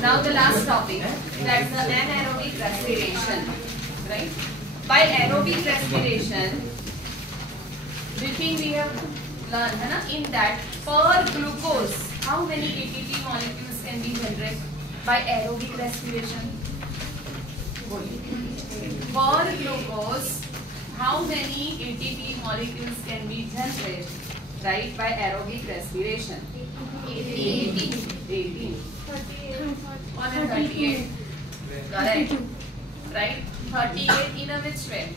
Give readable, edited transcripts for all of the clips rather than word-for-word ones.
Now the last topic, that's the anaerobic respiration, right? By aerobic respiration, the thing we have learned, है ना? In that, per glucose, how many ATP molecules can be generated by aerobic respiration? Per glucose, how many ATP molecules can be generated, right, by aerobic respiration? 18. 138. Correct. Right? 38 in a which way?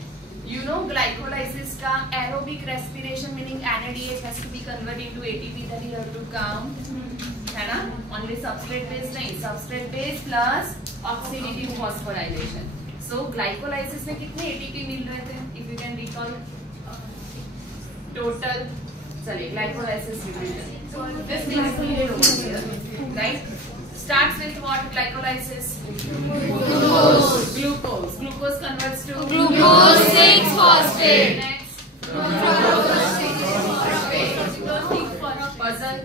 You know glycolysis का aerobic respiration meaning NADH has to be converted into ATP, then you have to count. है ना? Only substrate base नहीं, substrate base plus oxidative phosphorylation. So glycolysis में कितने ATP मिल रहे थे? If you can recall, total. चलिए glycolysis repeated. This thing is needed over here, right? Starts with what? Glycolysis. Glucose. Glucose. Glucose converts to glucose 6-phosphate. Next. Fructose 6-phosphate. Puzzle.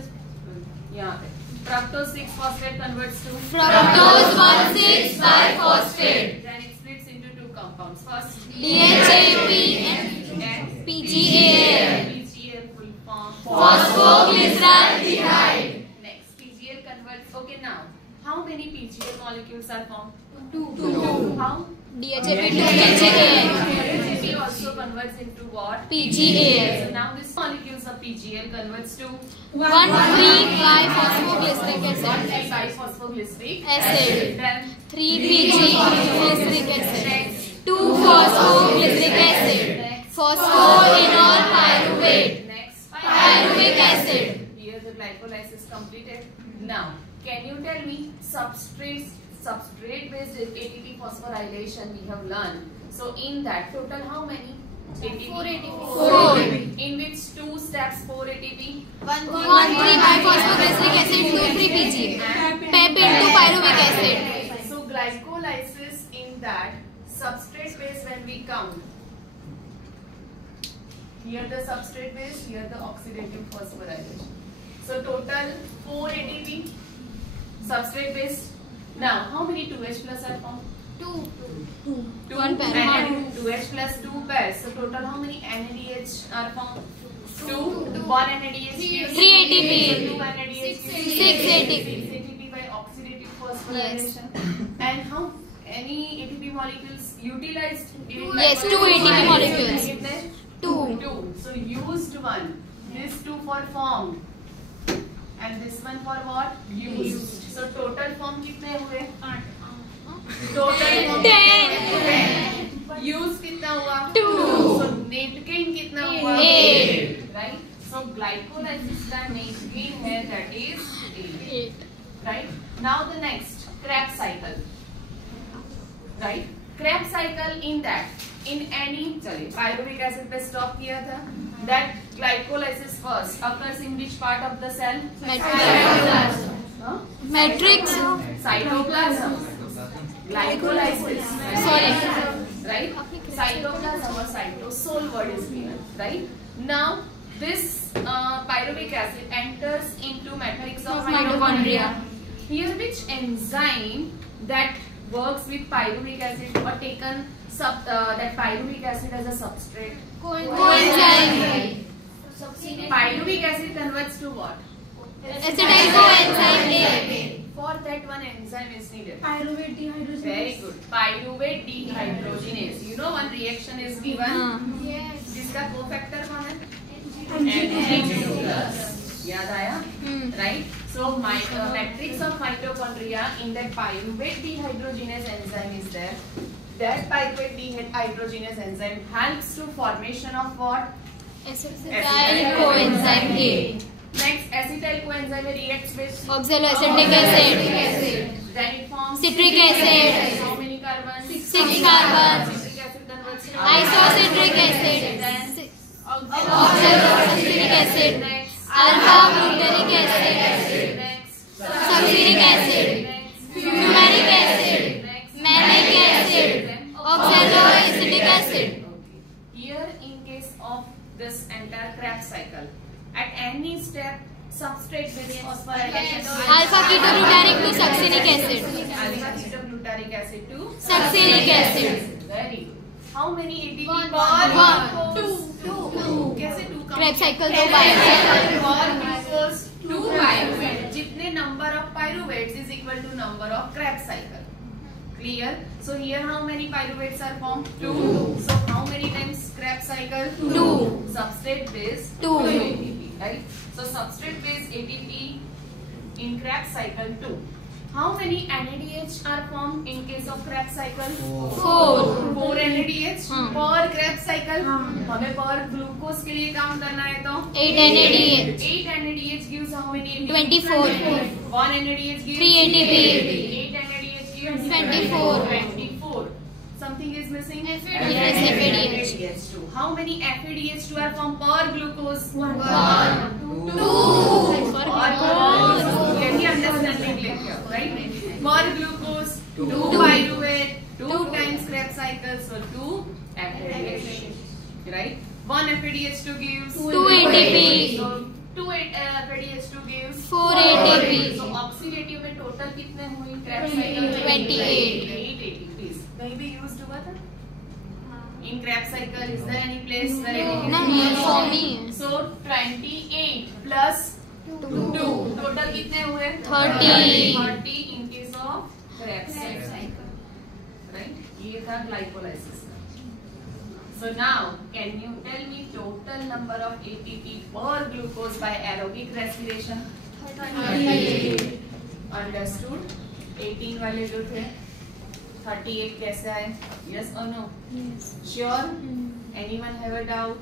यहाँ पे. Fructose 6-phosphate converts to fructose 1,6-biphosphate. Then it splits into two compounds. First DHAP and PGAL. PGL full form. Phosphoglyceraldehyde. Next, PGL converts. Okay, now how many PGL molecules are formed? 2. How? DHAP to PGAL. DHAP also converts into what? PGAL. So now this molecules of PGL converts to 1,3-biphosphoglyceric acid. 1,3-biphosphoglyceric Acid. Then 3-PG-glyceric acid. next 2-phosphoglyceric acid. next Phosphoenol pyruvate. next Pyruvic acid. Here the glycolysis completed. Now, can you tell me substrate based ATP phosphorylation we have learned. So in that total how many ATP? 4 ATP. In which two steps 4 ATP? 1,3-biphosphoglyceric acid, 2,3-PG. Peptide to pyruvic acid. So glycolysis in that substrate base when we count. Here the substrate base, here the oxidative phosphorylation. So total 4 ATP substrate base. Now how many 2H plus are formed? 2. 2 One pair. and 2H plus 2 pairs. So total how many NADH are formed? 2. 1 NADH gives 3 ATP. 2 NADH gives 6 ATP. 6 ATP by oxidative phosphorylation. And how any ATP molecules utilized? Yes, 2 ATP molecules. Kitne? 2. 2. So used one. This 2 for formed. And this one for what? Used. So total form कितने हुए? 8. Total 10. Used कितना हुआ? 2. So net gain कितना हुआ? 8. Right? So glycolysis का net gain है that is 8. Right? Now the next Krebs cycle. Right? Krebs cycle in that in any चलिए pyruvic acid पे stop किया था. That glycolysis first occurs in which part of the cell? Matrix. Huh? Matrix. Cytoplasm. Glycolysis. Sorry. Right? Cytoplasm or cytosol word is given. Right? Now this pyruvic acid enters into matrix of mitochondria. Here which enzyme that works with pyruvic acid or taken that pyruvic acid as a substrate? Coenzyme. Pyruvic acid converts to what? Acetyl coenzyme A. For that one enzyme is needed. Pyruvate dehydrogenase. Very good. Pyruvate dehydrogenase. You know one reaction is given. Yes. जिसका cofactor कौन है? Mg2+. याद आया? Right. So matrix of mitochondria in that pyruvate dehydrogenase enzyme is there. That pyruvate dehydrogenase enzyme helps to formation of what? Acetyl coenzyme A. Next, acetyl coenzyme reacts with Oxaloacetic acid. then it forms Citric acid. How many carbons? 6 carbons. Citric acid converts to Isocitric acid. Then Oxaloacetic acid. next Alpha-butyric acid. next Succinic acid. next Fumaric acid. next Malic acid. then Oxaloacetic acid. here in case of this entire Krebs cycle, at any step Substrate based phosphorylation. Alpha ketoglutarate to succinic acid. Alpha ketoglutarate acid to Succinic acid. Very good. How many ATP One. per two? कैसे two count? Krebs cycle Per 2 pyruvate. glucose 2 pyruvate. जितने number of pyruvates is equal to number of Krebs cycle. Clear? So here how many pyruvates are formed? 2. So how many times Krebs cycle? 2. Substrate base 2. ATP. Right? So substrate base ATP in Krebs cycle 2. How many NADH are formed in case of Krebs cycle? 4. 4 NADH हाँ. per Krebs cycle. हमें per glucose के लिए काम करना है तो 8 NADH. 8 NADH gives how many ATP? 24. 1 NADH gives 3 ATP. 8 NADH gives 24. 24. Something is missing? Yes, FADH. FADH2. How many FADH2 are formed per glucose? 1. 2. यही understanding लिखिए, right? Per glucose, 2 pyruvate, 2 times Krebs cycle, so 2 FADH, right? 1 FADH2 gives 2 ATP. So 2 FADH2 gives 4 ATP. So oxidative में total कितने हुई Krebs cycle? 28. 8 ATPs. कहीं भी used हुआ था? In Krebs cycle, is there any place where ATP? नहीं, for me. So 28 plus 2. Total कितने हुए? 30. 30 in case of Krebs cycle. Right? ये था glycolysis. So now, can you tell me total number of ATP per glucose by aerobic respiration? 38. Understood? 18 वाले जो थे 38 कैसे आए? Yes or no? Yes. Sure? Anyone have a doubt?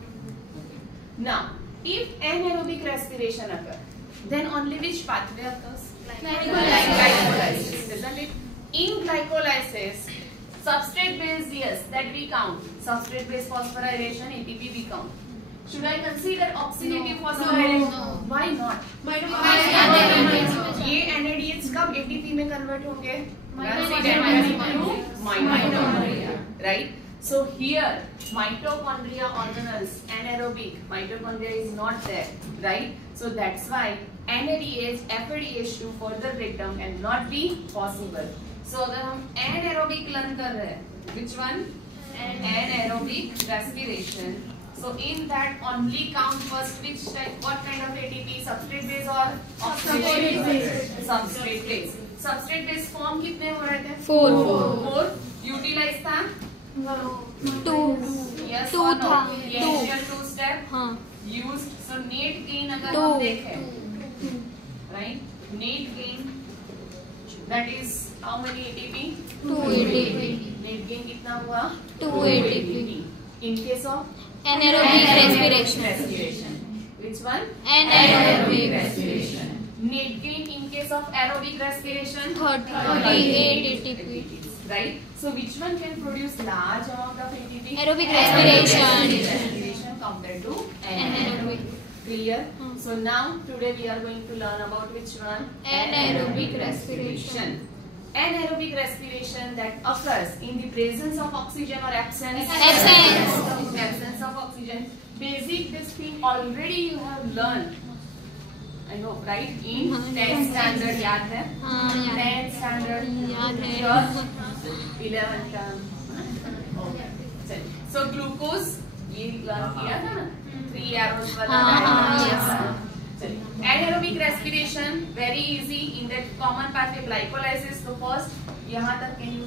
Now, if anaerobic respiration occurs, then only which pathway occurs? Glycolysis. Isn't it? In glycolysis, substrate base, yes, that we count. Substrate base phosphorylation, ATP we count. Should I consider oxidative phosphorylation? No. Why not? ये NADH कब ATP में convert होंगे? Mitochondria, right? So here, mitochondria organelles, anaerobic, mitochondria is not there, right? So that's why NADH, FADH2 further breakdown cannot be possible. So अगर हम anaerobic learn कर रहे हैं, which one? Anaerobic respiration. So in that only count first which type, what kind of ATP? Substrate base or oxygen base? Substrate base. Substrate base form कितने हो रहे थे? 4. Utilize था? 2. Yes 2 or no? था. ये 2. initial 2 step हाँ. used. So net gain अगर 2. हम देखें, right? Net gain that is how many ATP? 2 ATP. Net gain कितना हुआ? 2 ATP. In case of Anaerobic respiration. Which one? Anaerobic respiration. Net gain in case of aerobic respiration? 38 ATP. Right? So which one can produce large amount of ATP? Aerobic respiration. Respiration compared to anaerobic. Clear? So now today we are going to learn about which one? Anaerobic respiration. Anaerobic respiration that occurs in the presence of oxygen or absence? Absence. Absence of oxygen. Basic this thing already you have learned. I hope, right? In 10th standard याद है? हाँ, याद है. 10th standard याद है. Sure? 11th term. Okay. चलिए. So glucose ये learn किया था ना? 3 arrows वाला diagram. yes. चलिए. Anaerobic respiration very easy in that common pathway glycolysis. So first यहाँ तक can you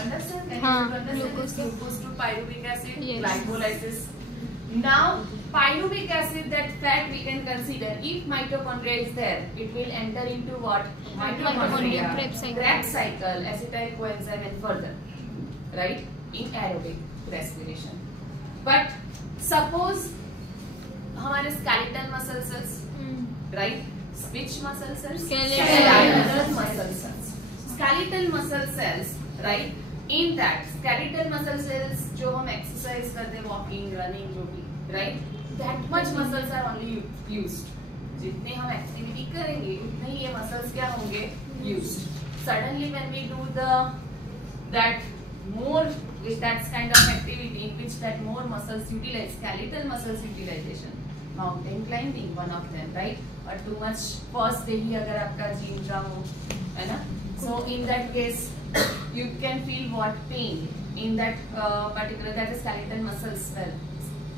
understand? Can हाँ, you understand? glucose To pyruvic acid, yes. glycolysis. Now pyruvic acid, that fact we can consider. If mitochondria is there, it will enter into what? Mitochondria, Krebs cycle. Krebs cycle, acetyl coenzyme and further, right? In aerobic respiration. But suppose हमारे skeletal muscle cells, right? Which muscle cells? Skeletal muscle cells. Skeletal muscle cells, right? In that skeletal muscle cells जो हम exercise करते हैं, walking, running, जो भी, right? That much muscles are only used. जितने हम activity करेंगे, उतने ही ये muscles क्या होंगे? Used. Suddenly when we do that more with that kind of activity in which that more muscles utilize, skeletal muscles utilization, mountain climbing one of them, right? और too much first day ही अगर आपका gym jam हो, है ना, so in that case you can feel what pain in that particular, that is skeletal muscles, well,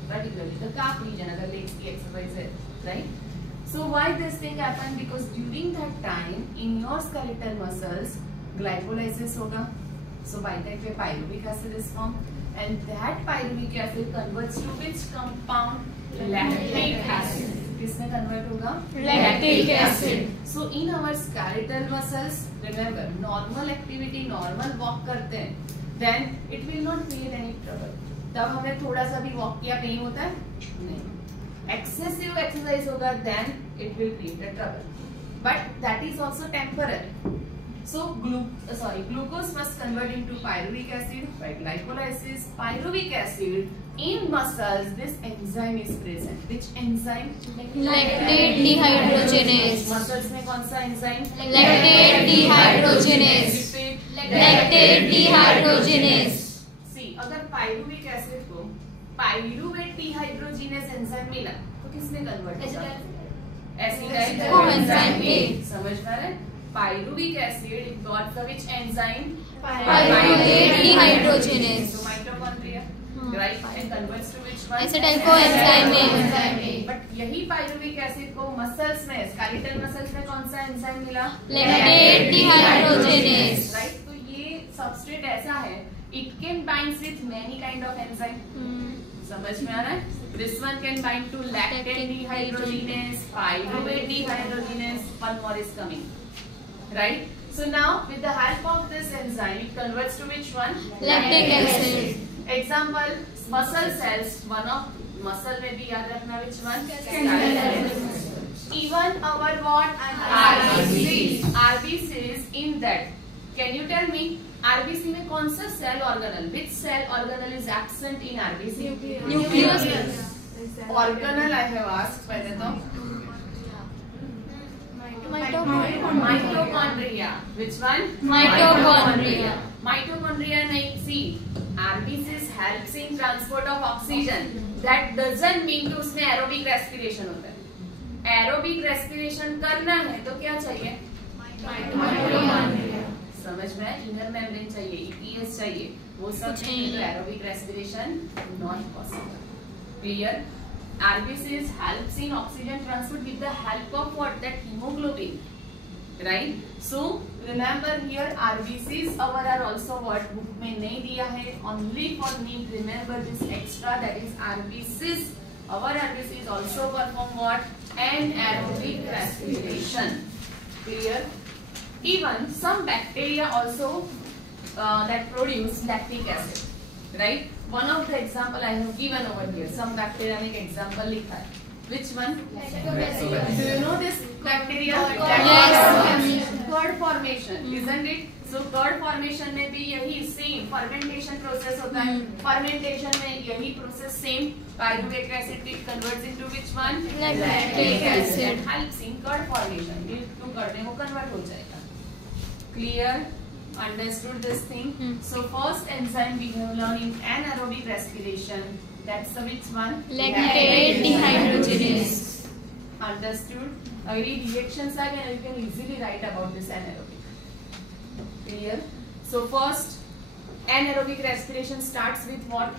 particularly the calf region अगर legs की exercise है, right? So why this thing happen? Because during that time in your skeletal muscles glycolysis होगा, so by that way pyruvic acid is formed, and that pyruvic acid converts to which compound? Lactic acid. किसमें convert होगा? Lactic acid. So in our skeletal muscles, remember, normal activity, normal walk करते हैं, then it will not create any trouble. तब हमें थोड़ा सा भी walk किया पेन होता है? नहीं. Excessive exercise होगा, then it will create a trouble. But that is also temporary. So glucose must convert into pyruvic acid by glycolysis. Pyruvic acid in muscles, this enzyme is present. Which enzyme? Lactate dehydrogenase. Muscles में कौन सा enzyme? Lactate dehydrogenase. Lactate dehydrogenase. See, अगर pyruvic acid को pyruvate dehydrogenase enzyme मिला, तो किसमें convert होगा? Acetyl coenzyme A. समझ में आ रहा है? Pyruvic acid it got the which enzyme? Pyruvate dehydrogenase. So mitochondria, right? And converts to which one? Acetyl coenzyme A. But यही pyruvic acid को muscles में, skeletal muscles में कौन सा enzyme मिला? Lactate dehydrogenase. Right? तो ये substrate ऐसा है, it can binds with many kind of enzyme. समझ में आ रहा है? This one can bind to lactate dehydrogenase, pyruvate dehydrogenase. One more is coming. Right? So now with the help of this enzyme it converts to which one? Lactic acid. Example, muscle cells, one of muscle में भी याद रखना which one? Even our what? RBCs in that. Can you tell me RBC में कौन सा cell organelle? Which cell organelle is absent in RBC? Nucleus. Organelle I have asked पहले तो. Mitochondria. Which one? Mitochondria. Mitochondria नहीं. See, RBCs helps in transport of oxygen. That doesn't mean कि उसमें aerobic respiration होता है. Aerobic respiration करना है तो क्या चाहिए? Mitochondria. समझ में? Inner membrane चाहिए, EPS चाहिए. वो सब चाहिए तो aerobic respiration not possible. Clear? RBCs helps in oxygen transport with the help of what? That hemoglobin, right? So remember here RBCs our are also what? Book में नहीं दिया है. Only for me remember this extra, that is RBCs. Our RBCs also perform what? Anaerobic respiration. Clear? Even some bacteria also that produce lactic acid, right? One of the example I have given over here. Some bacteria में एक example लिखा है. Which one? Do you know this bacteria? Yes. Curd formation, isn't it? So curd formation में भी यही same fermentation process होता है. Fermentation में यही process same. Pyruvic acid it converts into which one? Lactic acid. Helps in curd formation. ये तो curd में वो convert हो जाएगा. Clear? Understood this thing? So first enzyme we have learned in anaerobic respiration. That's the which one? Lactate dehydrogenase. Understood? अगर ये reactions आ गए you can easily write about this anaerobic. Clear? So first anaerobic respiration starts with what?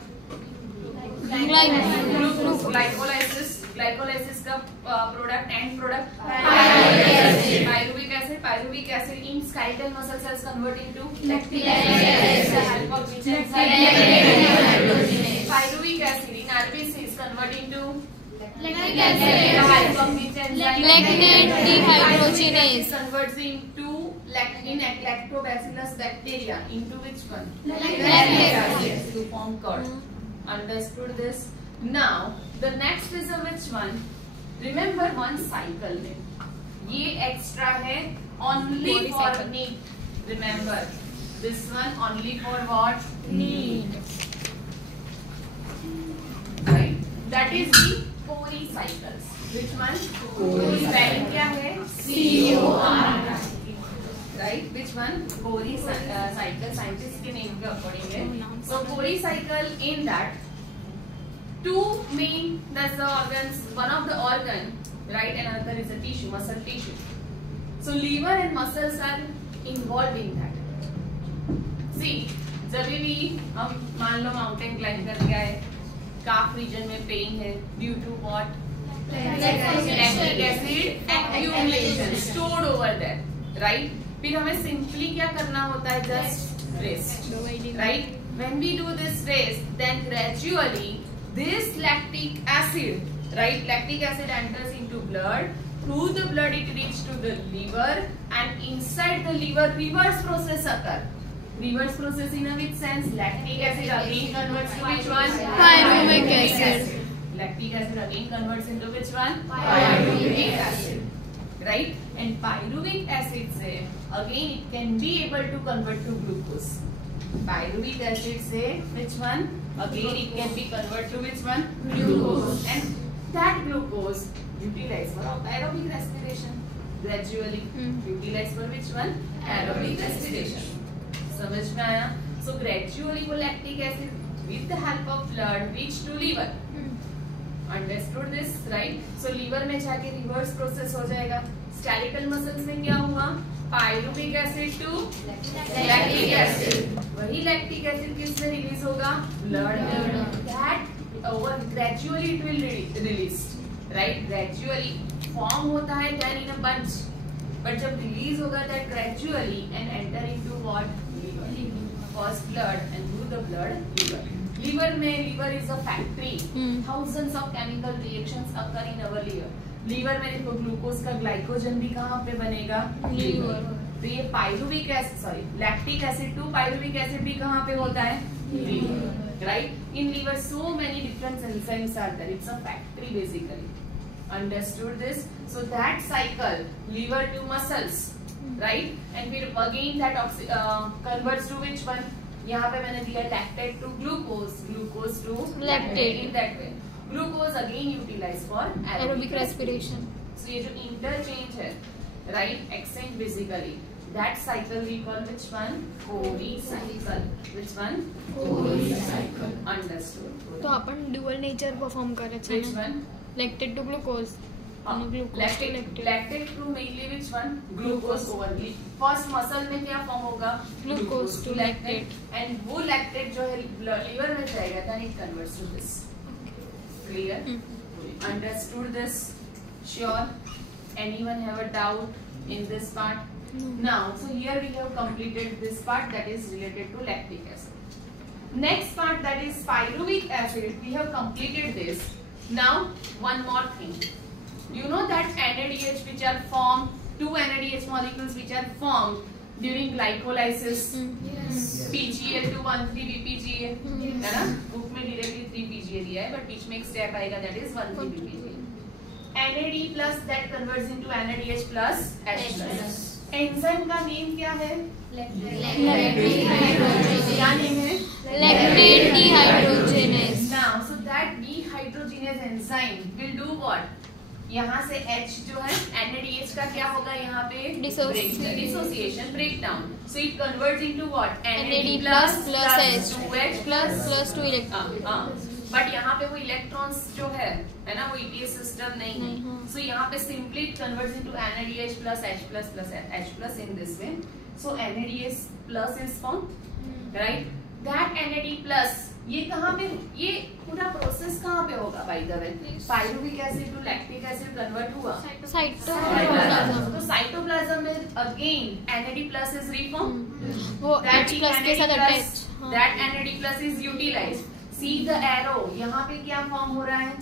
Glycolysis. Glycolysis का product and product pyruvic acid. Pyruvic acid in skeletal muscle cells convert into lactic acid. The help of which enzyme? Pyruvic acid in RBCs convert into lactic acid. The help of which enzyme? Lactate dehydrogenase. Converts into lactobacillus bacteria into which one? Lactic acid. To form curd. Understood this? Now the next is a which one? Remember one cycle में ये extra है only for need. Remember this one only for what? Need. Right? That is the Cori cycles. Which one? Cori. Spelling क्या है? C-O-R. Right? Which one? Cori cycle. Scientist के name के according है. So Cori cycle in that two main, that's the organs, one of the organ, right, and another is a tissue, muscle tissue. So liver and muscles are involved in that. See, जब भी हम मान लो mountain climb करके आए, calf region में pain है, due to what? Lactic acid accumulation stored over there, right? फिर हमें सिंपली क्या करना होता है? Just rest, right? When we do this rest, then gradually this lactic acid, right? Lactic acid enters into blood. Through the blood, it reaches to the liver, and inside the liver, reverse process occur. Reverse process in a which sense? Lactic acid again converts to which one? Pyruvic acid. Lactic acid again converts into which one? Pyruvic acid, right? And pyruvic acid से again it can be able to convert to glucose. Pyruvic acid से which one? Again it can be converted to which one? Glucose. And that glucose utilized for aerobic respiration. Gradually utilized for which one? Aerobic respiration. समझ में आया? So gradually वो lactic acid with the help of blood reach to liver. Understood this, right? So liver में जाके reverse process हो जाएगा. Skeletal muscles में क्या हुआ? Pyruvic acid to lactic acid. वही lactic acid किस में रिलीज होगा? Blood. That gradually it will release, right? Gradually form होता है then in a bunch, but जब release होगा that gradually and enter into what? Liver. First blood and through the blood liver. Liver में liver is a factory. Thousands of chemical reactions occur in our liver. Liver में देखो glucose का glycogen भी कहाँ पे बनेगा? Liver. तो ये pyruvic acid, sorry lactic acid to pyruvic acid भी कहाँ पे होता है? Liver, right? In liver so many different enzymes are there. It's a factory basically. Understood this? So that cycle liver to muscles, right? And फिर again that converts to which one? यहाँ पे मैंने दिया lactate to glucose, glucose to lactate. In that way glucose again utilized for aerobic respiration. So ये जो interchange है, right? Exchange basically. That cycle we call which one? Cori cycle. Which one? Cori cycle. Understood. तो अपन dual nature perform करे छे. Which one? Lactate to glucose. Lactate to mainly which one? Glucose only. First muscle में क्या form होगा? Glucose to lactate. And वो lactate जो है liver में जाएगा, then it converts to this. Clear? Understood this? Sure? Anyone have a doubt in this part? Now, so here we have completed this part that is related to lactic acid. Next part that is pyruvic acid. We have completed this. Now, one more thing. You know that NADH which are formed, two NADH molecules which are formed during glycolysis. Yes. PGA213BPGA, है ना? Book में directly 3PGA दिया है, but बीच में एक step आएगा that is 13BPGA. NAD plus that converts into NADH plus H+. Enzyme का name क्या है? Lactate dehydrogenase. क्या नेम है? Lactate dehydrogenase. Now, so that dehydrogenase enzyme will do what? यहाँ से H जो है NADH का क्या होगा यहाँ पे? Dissociation, breakdown. So it converts into what? NAD plus H 2H plus 2 electrons. But यहाँ पे वो इलेक्ट्रॉन्स जो है ना, वो ETS सिस्टम नहीं है. So यहाँ पे simply it converts into NADH plus H plus H plus in this way. So NADH plus is formed, right? That NAD plus ये कहाँ पे, ये पूरा प्रोसेस कहाँ पे होगा? By the way pyruvic acid to lactic acid convert हुआ cytoplasm. तो साइटोप्लाज्म में again NAD plus is reformed. वो H plus के साथ attach. That NAD plus is utilized. See the arrow. यहाँ पे क्या फॉर्म हो रहा है?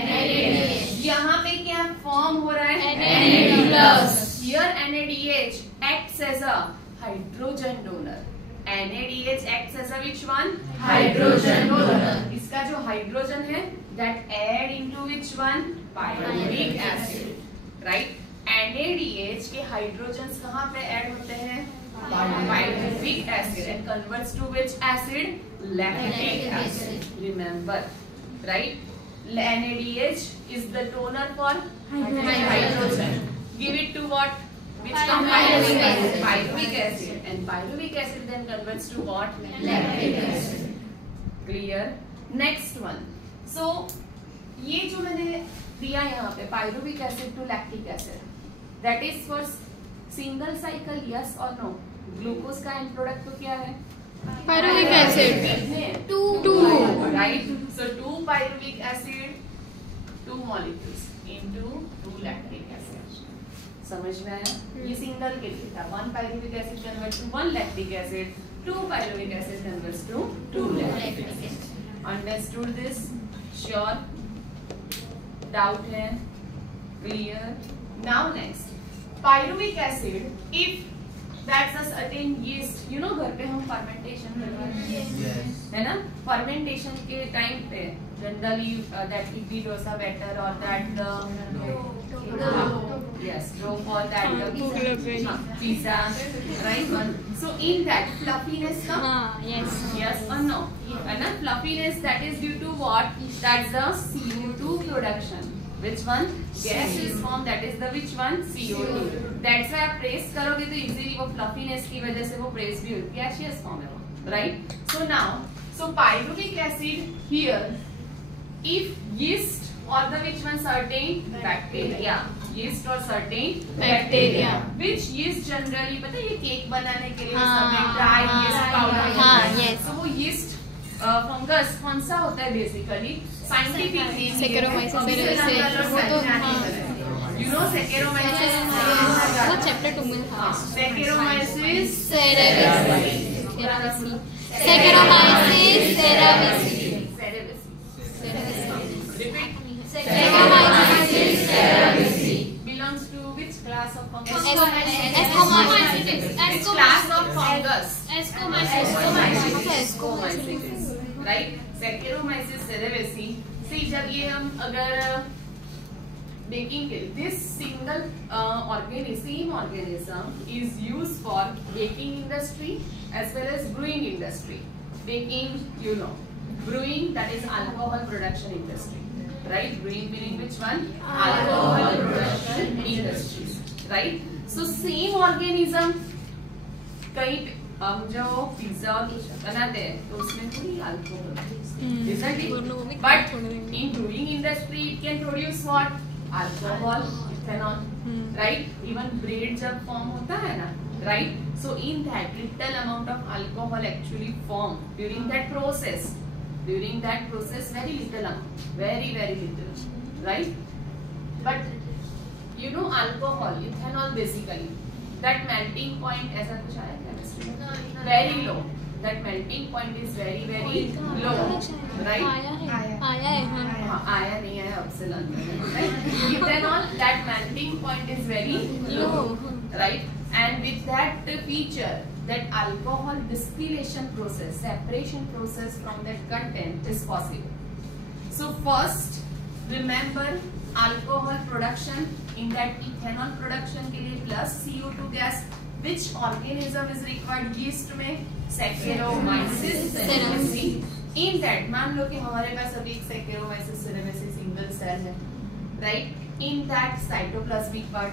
NADH. यहाँ पे क्या फॉर्म हो रहा है? NAD plus. Here NADH acts as a hydrogen donor. NADH acts as a which one? Hydrogen donor. इसका जो हाइड्रोजन है that add into which one? Pyruvic acid, right? NADH के हाइड्रोजन्स कहाँ पे ऐड होते हैं? Pyruvic acid and converts to which acid? Lactic acid. Remember, right? NADH is the donor for hydrogen. Give it to what? Which pyruvic acid. Pyruvic acid. And pyruvic acid then converts to what? Lactic acid. Clear? Next one. सो ये जो मैंने दिया यहाँ पे pyruvic acid to lactic acid, that is for single cycle, yes और no? Glucose का end product तो क्या है? Pyruvic acid 2 right. So 2 pyruvic acid 2 molecules into 2 lactic acid. समझ में आया? ये सिंगल के लिए था. 1 pyruvic acid converts to 1 lactic acid, 2 pyruvic acid converts to 2 lactic acid. Understood this? Sure? Doubt है? Clear? Now next, pyruvic acid if that's a certain yeast, you know घर पे हम फर्मेंटेशन करते हैं, है ना? फर्मेंटेशन के टाइम पे generally that idli dosa batter और that yes dough for that pizza, right? So in that fluffiness का yes or no? है ना? Fluffiness that is due to what? That's the CO2 production. Which one? Gas is formed, that is the which one? CO2. That's why आप press करोगे तो easily वो fluffiness की वजह से वो प्रेस भी होती है, गैसियस फॉर्म है वो, right? So now, so pyruvic acid here, if yeast or the which one? Certain bacteria, yeast or certain bacteria. Which yeast generally, पता है ये केक बनाने के लिए dry yeast powder, so वो yeast फंगस कौन सा होता है basically? Scientific name Saccharomyces cerevisiae, वो तो यू नो Saccharomyces वो चैप्टर 2 में था. Saccharomyces Cerevisiae, belongs to which class of fungus? Which class of fungus? Ascomyces. Right? Saccharomyces cerevisiae. See, जब ये हम अगर baking के this single same organism is used for baking industry as well as brewing industry. Baking, you know, brewing, that is alcohol production industry, right? Brewing meaning which one? Alcohol production industry, right? So same organism, कहीं हम जो pizza बनाते हैं तो उसमें थोड़ी alcohol, isn't it? But in brewing industry it can produce what? Alcohol, ethanol, right? Even bread जब form होता है ना, right? So in that little amount of alcohol actually form during that process. During that process, very little amount, very little, right? But you know alcohol, ethanol basically, that melting point ऐसा कुछ आया chemistry में? Very low. That melting point is very low, right? आया है हाँ. आया नहीं आया epsilon, right? Ethanol, that melting point is very low, right? And with that feature, that alcohol distillation process, separation process from that content is possible. So first, remember alcohol production, in that ethanol production के लिए plus CO2 gas, which organism is required yeast में? Saccharomyces cerevisiae. In that, मान लो कि हमारे पास अभी एक Saccharomyces cerevisiae single cell है, right? In that cytoplasmic part,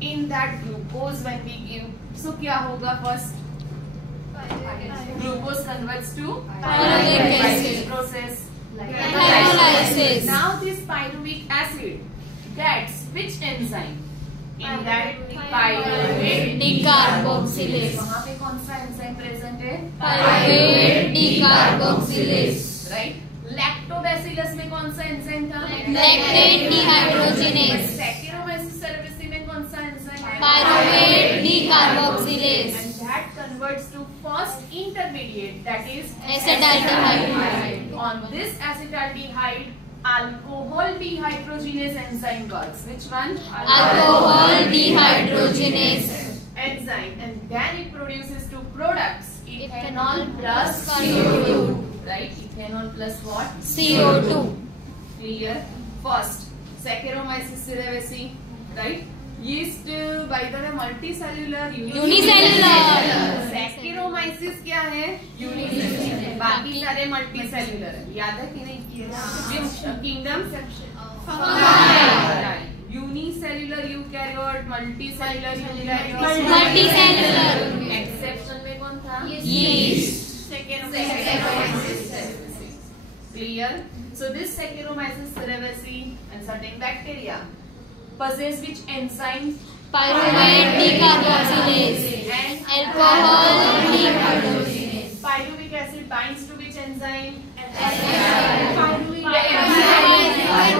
in that glucose when we give, so क्या होगा first? Glucose converts to Pyruvic acid process. Glycolysis. Now this pyruvic acid gets which enzyme? In that pyruvate decarboxylase. वहाँ पे कौन सा enzyme present है? Pyruvate decarboxylase. Right? Lactobacillus में कौन सा enzyme था? Lactate dehydrogenase. Saccharomyces cerevisiae में कौन सा enzyme है? Pyruvate decarboxylase. And that converts to first intermediate, that is Acetaldehyde. On this acetaldehyde, alcohol dehydrogenase enzyme works. Which one? Alcohol dehydrogenase. Enzyme, and then it produces two products: ethanol plus CO2. Right? Ethanol plus what? CO2. Clear? First, Saccharomyces cerevisiae, right? Yeast by the way multicellular, Unicellular. Saccharomyces क्या है? Unicellular. बाकी सारे multicellular है. याद है कि नहीं? Which kingdom? Fungi. Unicellular eukaryote, multicellular eukaryote. Multicellular. Exception में कौन था? Yeast. Saccharomyces cerevisiae. Clear? So this Saccharomyces cerevisiae and certain bacteria possess which enzymes? Pyruvate decarboxylase And alcohol dehydrogenase. pyruvic acid binds to which enzyme? Pyruvate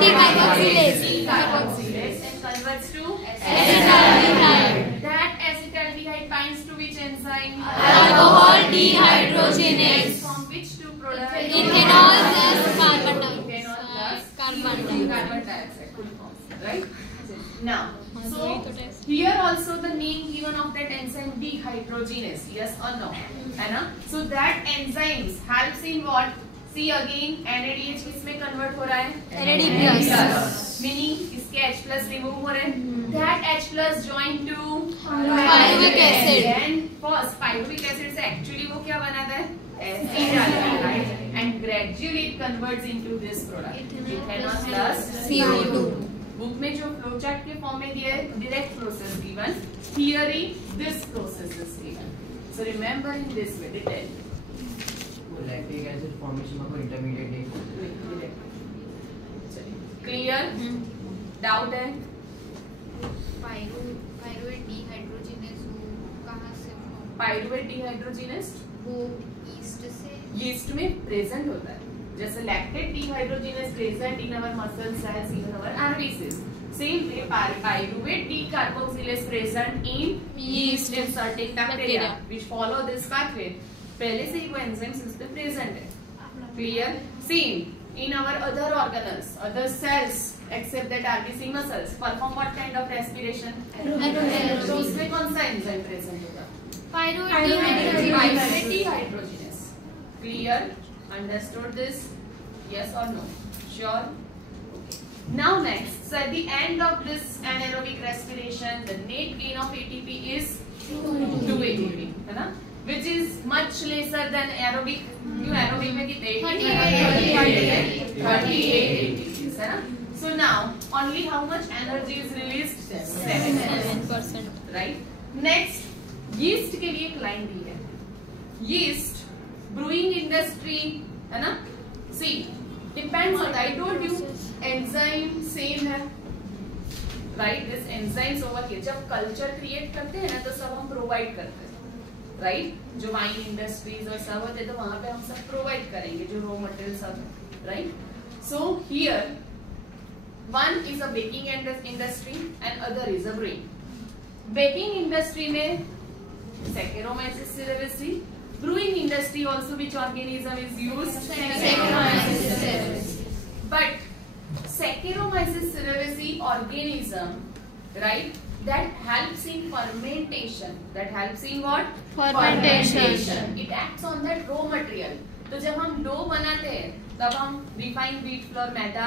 decarboxylase Decarboxylase and converts to acetaldehyde. that acetaldehyde binds to which enzyme? Alcohol dehydrogenase. From which two products? Ethanol plus carbon Ethanol plus carbon carbon dioxide will form, right? Now, so here also the name given of that enzyme dehydrogenase, yes or no? है ना? So that enzymes helps in what? See again, NADH किसमें convert हो रहा है? NAD+. Meaning इसके H plus remove हो रहे हैं. That H plus join to Pyruvic acid. And first pyruvic acid से actually वो क्या बनाता है? Acetaldehyde. And gradually it converts into this product. Ethanol plus CO2. Book में जो फ्लो चार्ट के फॉर्म में दिया है direct process given, theory this process is given. So remember in this way detail. Lactic acid formation में कोई intermediate नहीं. चलिए क्लियर? डाउट है? पायरुवेट डीहाइड्रोजिनेज कहाँ से? पायरुवेट डीहाइड्रोजिनेज वो ईस्ट से. यीस्ट में प्रेजेंट होता है. जैसे lactate dehydrogenase present in our muscle cells, in our RBCs. Same way, pyruvate decarboxylase present in yeast and certain bacteria which follow this pathway. पहले से ही वो enzymes इसमें present है. Clear? Same in our other organelles, other cells except that RBC muscles perform what kind of respiration? तो उसमें कौन सा enzyme present होगा? Pyruvate dehydrogenase. Clear? Understood this? Yes or no? Sure? Okay. Now next, so at the end of this anaerobic respiration, the net gain of ATP is 2 ATP, है ना? Which is much lesser than aerobic. क्यों aerobic में कितने? 38 ATP, है ना? So now, only how much energy is released? 7%. Right? Next, yeast के लिए एक लाइन दी है. Yeast brewing industry, है ना? See, depends on. I told you, enzyme same है, right? This enzymes over here. जब culture create करते हैं ना, तो सब हम provide करते हैं, right? जो wine industries और सब होते हैं, तो वहाँ पे हम सब provide करेंगे, जो raw material सब, right? So here, one is a baking industry and other is a brewing. Baking industry में Saccharomyces cerevisiae. Brewing industry also, which organism is used? Saccharomyces cerevisiae. But Saccharomyces cerevisiae organism, right? That helps in fermentation. That helps in what? Fermentation. It acts on that raw material. तो जब हम dough बनाते हैं, तब हम refined wheat flour मैदा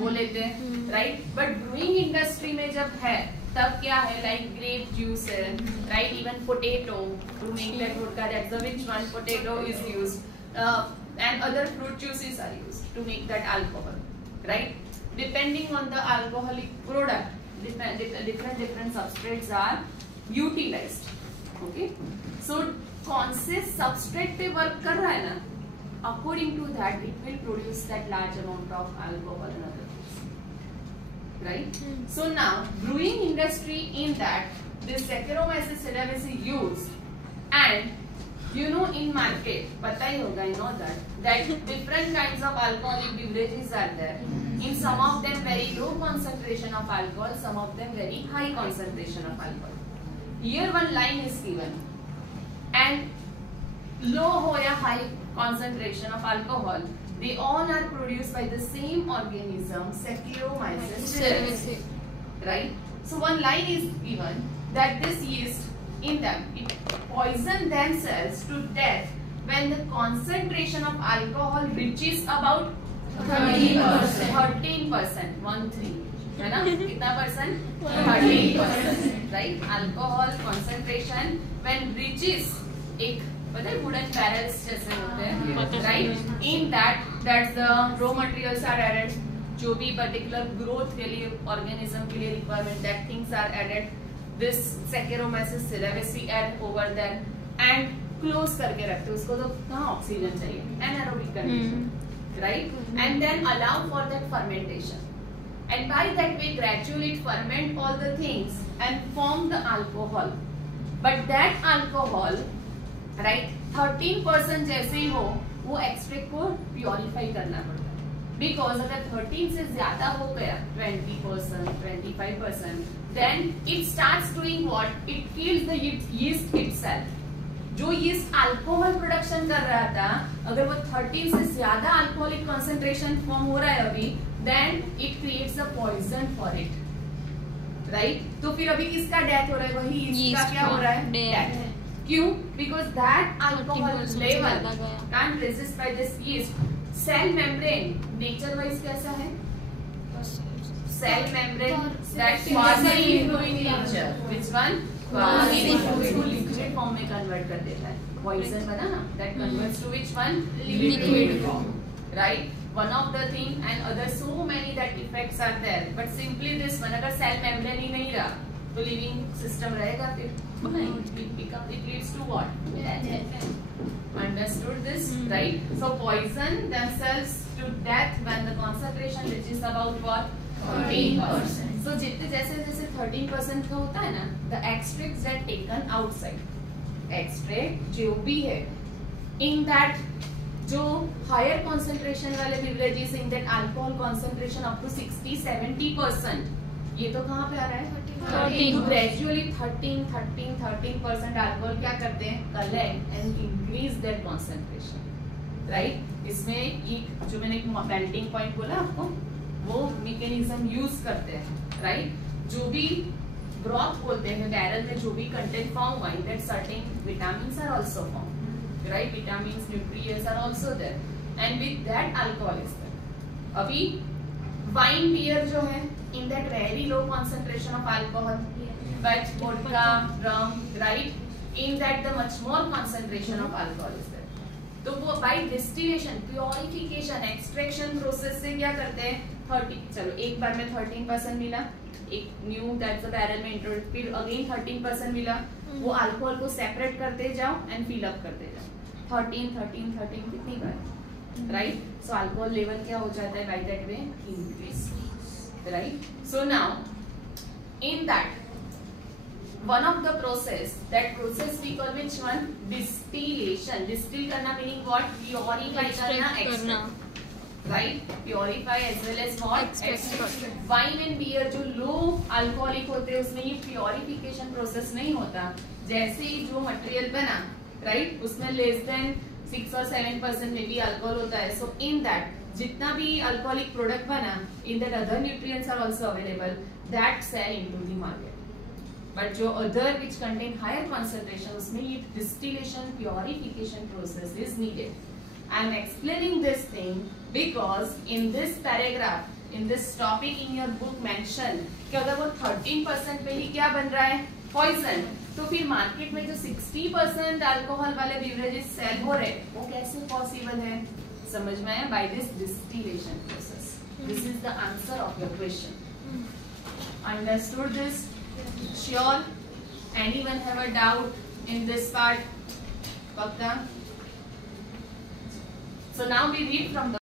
वो लेते हैं, राइट? बट ब्रूइंग इंडस्ट्री में जब है, तब क्या है? लाइक ग्रेप जूस है, right? Even potato to make that vodka, that's the which one potato is used, and other fruit juices are used to make that alcohol, right? Depending on the alcoholic product, different substrates are utilized. Okay, so कौन से substrate पे work कर रहा है ना, according to that it will produce that large amount of alcohol and other things, right? So now brewing industry, in that this Saccharomyces cerevisiae used, and you know in market पता ही होगा, you know that different kinds of alcoholic beverages are there. In some of them very low concentration of alcohol, some of them very high concentration of alcohol. Here one line is given, and low हो या high concentration of alcohol, they all are produced by the same organism, Saccharomyces cerevisiae, right? So one line is given that this yeast, in them, it poison themselves to death when the concentration of alcohol reaches about 13%, 13, है ना? कितना percent? 13%, right? Alcohol concentration when reaches, एक पता है wooden barrels जैसे होते हैं, right? In that's the raw materials are added, जो भी particular growth के लिए organism के लिए requirement, that things are added. This Saccharomyces cerevisiae add over there and close करके रखते हैं उसको, तो कहाँ ऑक्सीजन चाहिए? Anaerobic condition, right? And then allow for that fermentation. And by that way, gradually it ferment all the things and form the alcohol. But that alcohol, right, 13% जैसे ही हो, वो एक्सट्रैक्ट को प्योरीफाई करना पड़ता है. Because अगर 13 से ज्यादा हो गया 20%, 25%, then it starts doing what? It kills the yeast itself. जो yeast अल्कोहल प्रोडक्शन कर रहा था, अगर वो 13 से ज्यादा अल्कोहलिक कॉन्सेंट्रेशन फॉर्म हो रहा है अभी, then it creates a poison for it, right? तो फिर अभी किसका डेथ हो रहा है? वही yeast का क्या हो रहा है? डेथ. क्यों? Because that alcohol level can't resist by this yeast. Cell membrane nature wise कैसा है? Cell membrane that quasi-fluid nature. Which one? Quasi-fluid. उसको liquid form में convert कर देता है. Poison बना ना? That converts to which one? Liquid form. Right? One of the thing and other so many that effects are there. But simply this one, अगर cell membrane ही नहीं रहा, तो living system रहेगा फिर? नहीं. It leads to what? Death. Understood this, right? So poison themselves to death when the concentration reaches about what? 13%. So जितने जैसे 13% का होता है ना, the extracts are taken outside. Extract जो भी है, in that जो higher concentration वाले beverages in that alcohol concentration up to 60-70%, ये तो कहाँ पे आ रहा है? 13. तो gradually 13% alcohol क्या करते हैं? Collect and increase that concentration, right? इसमें ये जो मैंने melting point बोला आपको, वो mechanism use करते हैं, right? जो भी broth बोलते हैं, barrel में जो भी content form हुआ, that certain vitamins are also formed, right? Vitamins, nutrients are also there, and with that alcohol is there. अभी wine beer जो है, in that very low concentration of alcohol, but vodka, rum, right? In that the much more concentration of alcohol is there. तो वो by distillation, purification, extraction process से क्या करते हैं? 30, चलो एक बार में 13% मिला, एक new that's the barrel में introduce, फिर again 13% मिला, वो alcohol को separate करते जाओ and fill up करते जाओ. 13 कितनी बार? Right? So alcohol level क्या हो जाता है by that way? Increase. Right? So now, in that, one of the process, that process we call which one? Distillation. Distill करना meaning what? Purify करना, extract. Right? Purify as well as what? Extract. Wine and beer जो low alcoholic होते हैं, उसमें ये purification process नहीं होता. जैसे ही जो material बना, right? उसमें less than 6 or 7% में भी alcohol होता है. So in that, जितना भी अल्कोहलिक प्रोडक्ट बना, in that other nutrients are also available, that sell into the market. But जो other which contain higher concentration, उसमें ये distillation purification process is needed. I am explaining this thing because in this paragraph, in this topic in your book mention कि अगर वो 13% पे ही क्या बन रहा है? Poison. तो फिर मार्केट में जो 60% अल्कोहल वाले बेवरेजेस सेल हो रहे, वो कैसे पॉसिबल है? समझ में आया? By this distillation process. This is the answer of your question. Understood this? Sure? Anyone have a doubt in this part? Pakka? So now we read from the